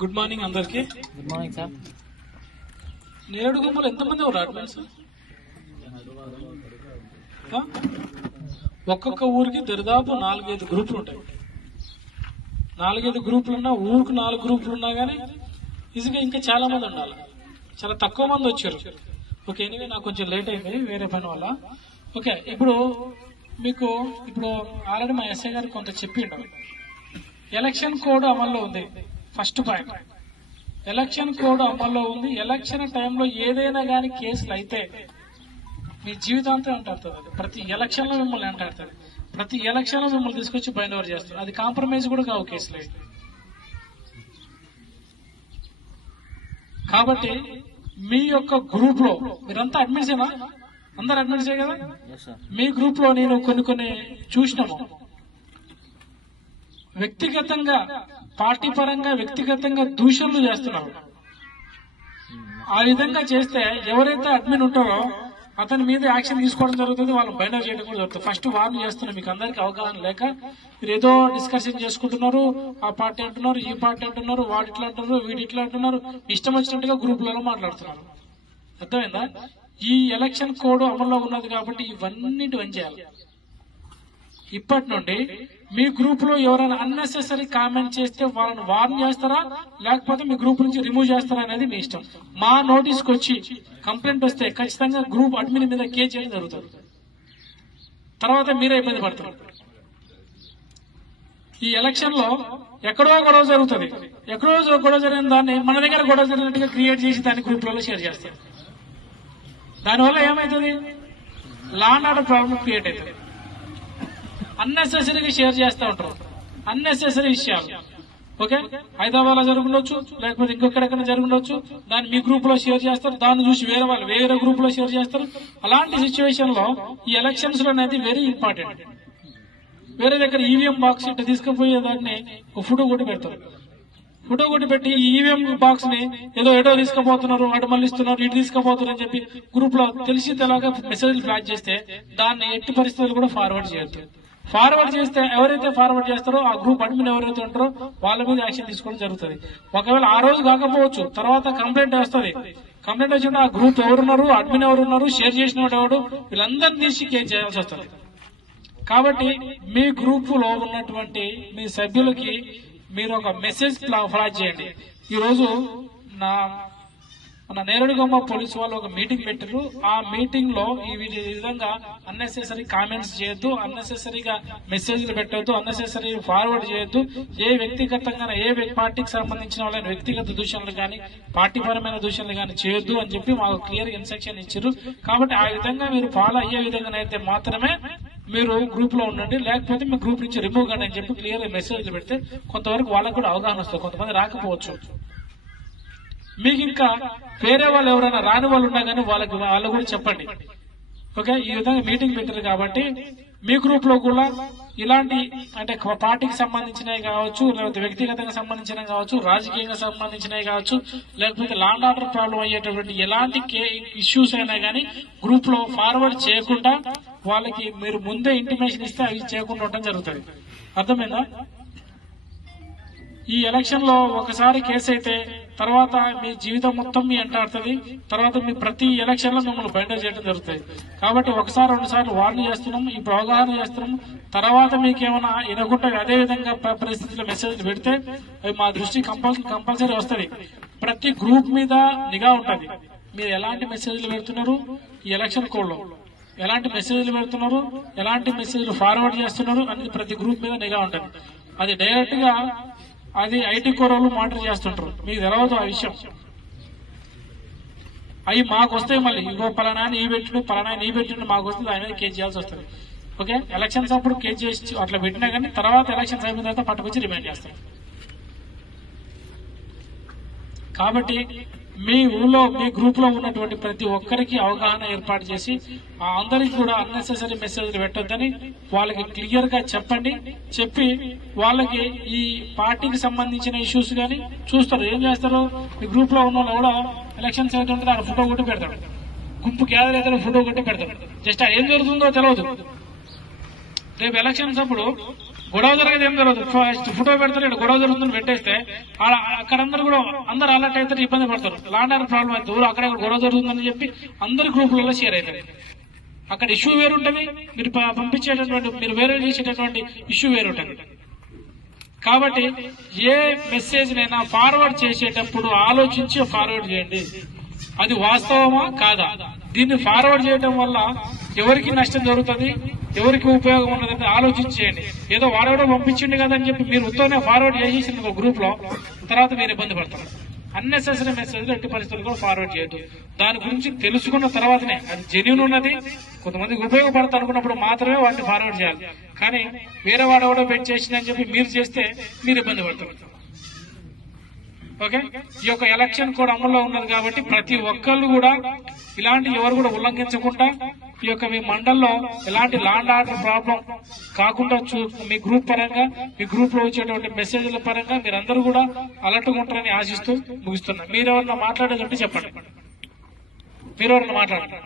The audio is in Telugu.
గుడ్ మార్నింగ్ అందరికి. Good morning sir. నేరేడు గుమ్మలు ఎంతమంది ఉన్నారు అడ్మిన్స్? ఒక్కొక్క ఊరికి దరిదాపు 4-5 గ్రూపులు ఉంటాయి. 4-5 గ్రూపులు ఉన్నా, ఊరికి 4 గ్రూపులు ఉన్నా గానీ ఈజీగా ఇంకా చాలా మంది ఉండాలి. చాలా తక్కువ మంది వచ్చారు. ఓకే, ఎనివే నాకు కొంచెం లేట్ అయింది వేరే పని వల్ల. ఓకే, ఇప్పుడు ఆల్రెడీ మా ఎస్ఐ గారు కొంత చెప్పిండు. ఎలక్షన్ కోడ్ అమల్లో ఉంది. ఫస్ట్ పాయింట్, ఎలక్షన్ కోడ్ అమల్లో ఉంది. ఎలక్షన్ టైంలో ఏదైనా కానీ కేసులు అయితే మీ జీవితాంతం అంటాడుతుంది. ప్రతి ఎలక్షన్ లో మిమ్మల్ని అంటాడుతుంది. ప్రతి ఎలక్షన్ లో మిమ్మల్ని తీసుకొచ్చి బైండ్ ఓవర్ చేస్తారు. అది కాంప్రమైజ్ కూడా కావు కేసులు. కాబట్టి మీ యొక్క గ్రూప్ లో మీరంతా అడ్మిట్సేనా? అందరు అడ్మిట్సే కదా? మీ గ్రూప్ లో నేను కొన్ని చూసినాము. వ్యక్తిగతంగా, పార్టీ పరంగా వ్యక్తిగతంగా దూషణలు చేస్తున్నారు. ఆ విధంగా చేస్తే ఎవరైతే అడ్మిన్ ఉంటారో అతని మీద యాక్షన్ తీసుకోవడం జరుగుతుంది. వాళ్ళు బైండ్ అవుట్ చేయడం కూడా జరుగుతుంది. ఫస్ట్ వార్న్ చేస్తున్నారు. మీకు అందరికి అవగాహన లేక మీరు ఏదో డిస్కషన్ చేసుకుంటున్నారు. ఆ పార్టీ అంటున్నారు, ఈ పార్టీ అంటున్నారు, వాడు ఇట్లా అంటున్నారు, వీడు ఇట్లా అంటున్నారు, ఇష్టం వచ్చినట్టుగా గ్రూపులలో మాట్లాడుతున్నారు. అర్థమైందా? ఈ ఎలక్షన్ కోడ్ అమల్లో ఉన్నది కాబట్టి ఇవన్నిటి బంద్ చేయాలి. ఇప్పటి నుండి మీ గ్రూప్ లో ఎవరైనా అన్నెసెసరీ కామెంట్ చేస్తే వాళ్ళని వార్న్ చేస్తారా, లేకపోతే మీ గ్రూప్ నుంచి రిమూవ్ చేస్తారా అనేది మీ ఇష్టం. మా నోటీస్ కి వచ్చి కంప్లైంట్ వస్తే ఖచ్చితంగా గ్రూప్ అడ్మిన్ మీద కేసు చేయడం జరుగుతుంది. తర్వాత మీరే ఇబ్బంది పడతారు. ఈ ఎలక్షన్ లో ఎక్కడో గొడవ జరుగుతుంది. ఎక్కడో గొడవ జరిగిన దాన్ని మన దగ్గర గొడవ జరిగినట్టుగా క్రియేట్ చేసి దాన్ని గ్రూప్లలో షేర్ చేస్తారు. దానివల్ల ఏమవుతుంది? Law and order problem create అవుతుంది. అన్నెసెసరీగా షేర్ చేస్తూ ఉంటారు అన్నెసెసరీ విషయాలు. ఓకే, హైదరాబాద్ లో జరుగుండొచ్చు, లేకపోతే ఇంకొకడెక్కడ జరుగుండొచ్చు. దాన్ని మీ గ్రూప్ లో షేర్ చేస్తారు. దాన్ని చూసి వేరే వాళ్ళు వేరే గ్రూప్ లో షేర్ చేస్తారు. అలాంటి సిచ్యువేషన్ లో ఈ ఎలక్షన్స్ లో అనేది వెరీ ఇంపార్టెంట్. వేరే దగ్గర ఈవీఎం బాక్స్ ఇట్లా తీసుకుపోయే దాన్ని ఫోటో కొట్టి పెడతారు. ఫోటో కొట్టి పెట్టి ఈ ఈవీఎం బాక్స్ ని ఏదో తీసుకుపోతున్నారు, అటు మళ్ళిస్తున్నారు, ఇటు తీసుకుపోతున్నారు అని చెప్పి గ్రూప్ లో తెలిసి తెలవక మెసేజ్ ఫ్లాష్ చేస్తే దాన్ని ఎట్టి పరిస్థితులు కూడా ఫార్వర్డ్ చేయొద్దు. ఫార్వర్డ్ చేస్తే ఎవరైతే ఫార్వర్డ్ చేస్తారో ఆ గ్రూప్ అడ్మిన్ ఎవరైతే ఉంటారో వాళ్ళ మీద యాక్షన్ తీసుకోవడం జరుగుతుంది. ఒకవేళ ఆ రోజు కాకపోవచ్చు, తర్వాత కంప్లైంట్ వస్తుంది. కంప్లైంట్ వచ్చినప్పుడు ఆ గ్రూప్ ఎవరున్నారు, అడ్మిన్ ఎవరున్నారు, షేర్ చేసిన వాడు ఎవడు, వీళ్ళందరినీ తీసి కేసు చేయాల్సి వస్తుంది. కాబట్టి మీ గ్రూప్ లో ఉన్నటువంటి మీ సభ్యులకి మీరు ఒక మెసేజ్ ఫ్లాష్ చేయండి. ఈ రోజు మన నేరేడుగొమ్మ పోలీసు వాళ్ళు ఒక మీటింగ్ పెట్టారు. ఆ మీటింగ్ లో ఈ విధంగా అన్నెసెసరీ కామెంట్స్ చేయొద్దు, అన్నెసెసరీగా మెసేజ్లు పెట్టొద్దు, అన్నెసెసరీ ఫార్వర్డ్ చేయొద్దు. ఏ వ్యక్తిగతంగా ఏ పార్టీకి సంబంధించిన వాళ్ళని వ్యక్తిగత దూషణలు కానీ పార్టీ పరమైన దూషణలు కానీ చేయొద్దు అని చెప్పి మాకు క్లియర్ ఇన్స్ట్రక్షన్ ఇచ్చారు. కాబట్టి ఆ విధంగా మీరు ఫాలో అయ్యే విధంగా అయితే మాత్రమే మీరు గ్రూప్ లో ఉండండి, లేకపోతే మీ గ్రూప్ నుంచి రిమూవ్ కండి అని చెప్పి క్లియర్ మెసేజ్లు పెడితే కొంతవరకు వాళ్ళకు కూడా అవగాహన వస్తుంది. కొంతమంది రాకపోవచ్చు. మీకు ఇంకా వేరే వాళ్ళు ఎవరైనా రాని వాళ్ళు ఉన్నా కానీ వాళ్ళు కూడా చెప్పండి. ఓకే, ఈ విధంగా మీటింగ్ పెట్టారు కాబట్టి మీ గ్రూప్ లో కూడా ఇలాంటి అంటే పార్టీకి సంబంధించినవి కావచ్చు, లేకపోతే వ్యక్తిగతంగా సంబంధించినవి కావచ్చు, రాజకీయంగా సంబంధించినవి కావచ్చు, లేకపోతే లా అండ్ ఆర్డర్ ప్రాబ్లం అయ్యేటటువంటి ఎలాంటి ఇష్యూస్ అయినా కానీ గ్రూప్ లో ఫార్వర్డ్ చేయకుండా వాళ్ళకి మీరు ముందే ఇంటిమేషన్ ఇస్తే అవి చేయకుండా ఉండటం జరుగుతుంది. అర్థమైందా? ఈ ఎలక్షన్ లో ఒకసారి కేసు అయితే తర్వాత మీ జీవితం మొత్తం మీ అంటాడుతుంది. తర్వాత మీ ప్రతి ఎలక్షన్ లో మిమ్మల్ని బయట చేయడం జరుగుతుంది. కాబట్టి ఒకసారి 2 సార్లు వార్న్ చేస్తున్నాం, ఇప్పుడు అవగాహన చేస్తున్నాం. తర్వాత మీకేమైనా వినకుండా అదే విధంగా పరిస్థితుల్లో మెసేజ్లు పెడితే అవి మా దృష్టి కంపల్సరీ వస్తుంది. ప్రతి గ్రూప్ మీద నిఘా ఉంటుంది. మీరు ఎలాంటి మెసేజ్లు పెడుతున్నారు, ఈ ఎలక్షన్ కోడ్ లో ఎలాంటి మెసేజ్లు పెడుతున్నారు, ఎలాంటి మెసేజ్లు ఫార్వర్డ్ చేస్తున్నారు అనేది ప్రతి గ్రూప్ మీద నిఘా ఉంటుంది. అది డైరెక్ట్ గా అది ఐటీ కోరలు మానిటర్ చేస్తుంటారు. మీకు తెలవదు ఆ విషయం. అవి మాకు వస్తాయి. మళ్ళీ ఇంకో పలానా ఈ పెట్టిండు మాకు వస్తుంది, దాని మీద కేసు చేయాల్సి వస్తుంది. ఓకే, ఎలక్షన్స్ అప్పుడు కేసు చేసి అట్లా పెట్టినా కానీ తర్వాత ఎలక్షన్స్ అయిపోయిన తర్వాత పట్టుకొచ్చి రిమైండ్ చేస్తారు. కాబట్టి మీ ఊళ్ళో మీ గ్రూప్ లో ఉన్నటువంటి ప్రతి ఒక్కరికి అవగాహన ఏర్పాటు చేసి అందరికి కూడా అన్నెసెసరీ మెసేజ్లు పెట్టొద్దని వాళ్ళకి క్లియర్ గా చెప్పండి. చెప్పి వాళ్ళకి ఈ పార్టీకి సంబంధించిన ఇష్యూస్ గానీ చూస్తారు. ఏం చేస్తారు, మీ గ్రూప్ లో ఉన్న వాళ్ళు కూడా ఎలక్షన్స్ అవుతుంటే ఆ ఫోటో కొట్టి పెడతాడు. గుంపు గ్యాదర్ అయితే ఫోటో కొట్టి పెడతాడు. జస్ట్ ఏం జరుగుతుందో తెలియదు. రేపు ఎలక్షన్స్ అప్పుడు గొడవ జరిగేది ఏం జరగదు. ఫోటో పెడతారు, గొడవ జరుగుతుంది పెట్టేస్తే అక్కడ అందరూ అలర్ట్ అవుతారు, ఇబ్బంది పడతారు, లాండ్ ఆర్డర్ ప్రాబ్లం అవుతుంది. అక్కడ గొడవ జరుగుతుందని చెప్పి అందరి గ్రూపులలో షేర్ అవుతారు. అక్కడ ఇష్యూ వేరుంటది, మీరు పంపించేటటువంటి మీరు వేరే చేసేటటువంటి ఇష్యూ వేరుంటది. కాబట్టి ఏ మెసేజ్ నైనా ఫార్వర్డ్ చేసేటప్పుడు ఆలోచించి ఫార్వర్డ్ చేయండి. అది వాస్తవమా కాదా, దీన్ని ఫార్వర్డ్ చేయడం వల్ల ఎవరికి నష్టం జరుగుతుంది, ఎవరికి ఉపయోగం ఉన్నదని ఆలోచించేయండి. ఏదో వాడెవడో పంపించింది కదా అని చెప్పి మీరు ఉత్తనే ఫార్వర్డ్ చేసేసిన గ్రూప్ లో తర్వాత మీరు ఇబ్బంది పడతారు. అన్నెసెసరీ మెసేజ్ ఎట్టి పరిస్థితులు కూడా ఫార్వర్డ్ చేయొద్దు. దాని గురించి తెలుసుకున్న తర్వాతనే అది జెన్యూన్ ఉన్నది, కొంతమందికి ఉపయోగపడతా అనుకున్నప్పుడు మాత్రమే వాటిని ఫార్వర్డ్ చేయాలి. కానీ వేరే వాడెవడో పెట్టి చేసిందని చెప్పి మీరు చేస్తే మీరు ఇబ్బంది పడతారు. ఓకే, ఈ యొక్క ఎలక్షన్ కోడ్ అమల్లో ఉన్నది కాబట్టి ప్రతి ఒక్కళ్ళు కూడా ఇలాంటి ఎవరు కూడా ఉల్లంఘించకుండా ఈ యొక్క మీ మండల్లో ఎలాంటి లాండ్ ఆర్డర్ ప్రాబ్లం కాకుండా మీ గ్రూప్ పరంగా మీ గ్రూప్ లో వచ్చేటువంటి మెసేజ్ల పరంగా మీరందరూ కూడా అలర్ట్ గా ఉంటారని ఆశిస్తూ ముగిస్తున్నా. మీరెవరన్నా మాట్లాడేదంటే చెప్పండి. మీరెవరన్నా మాట్లాడండి.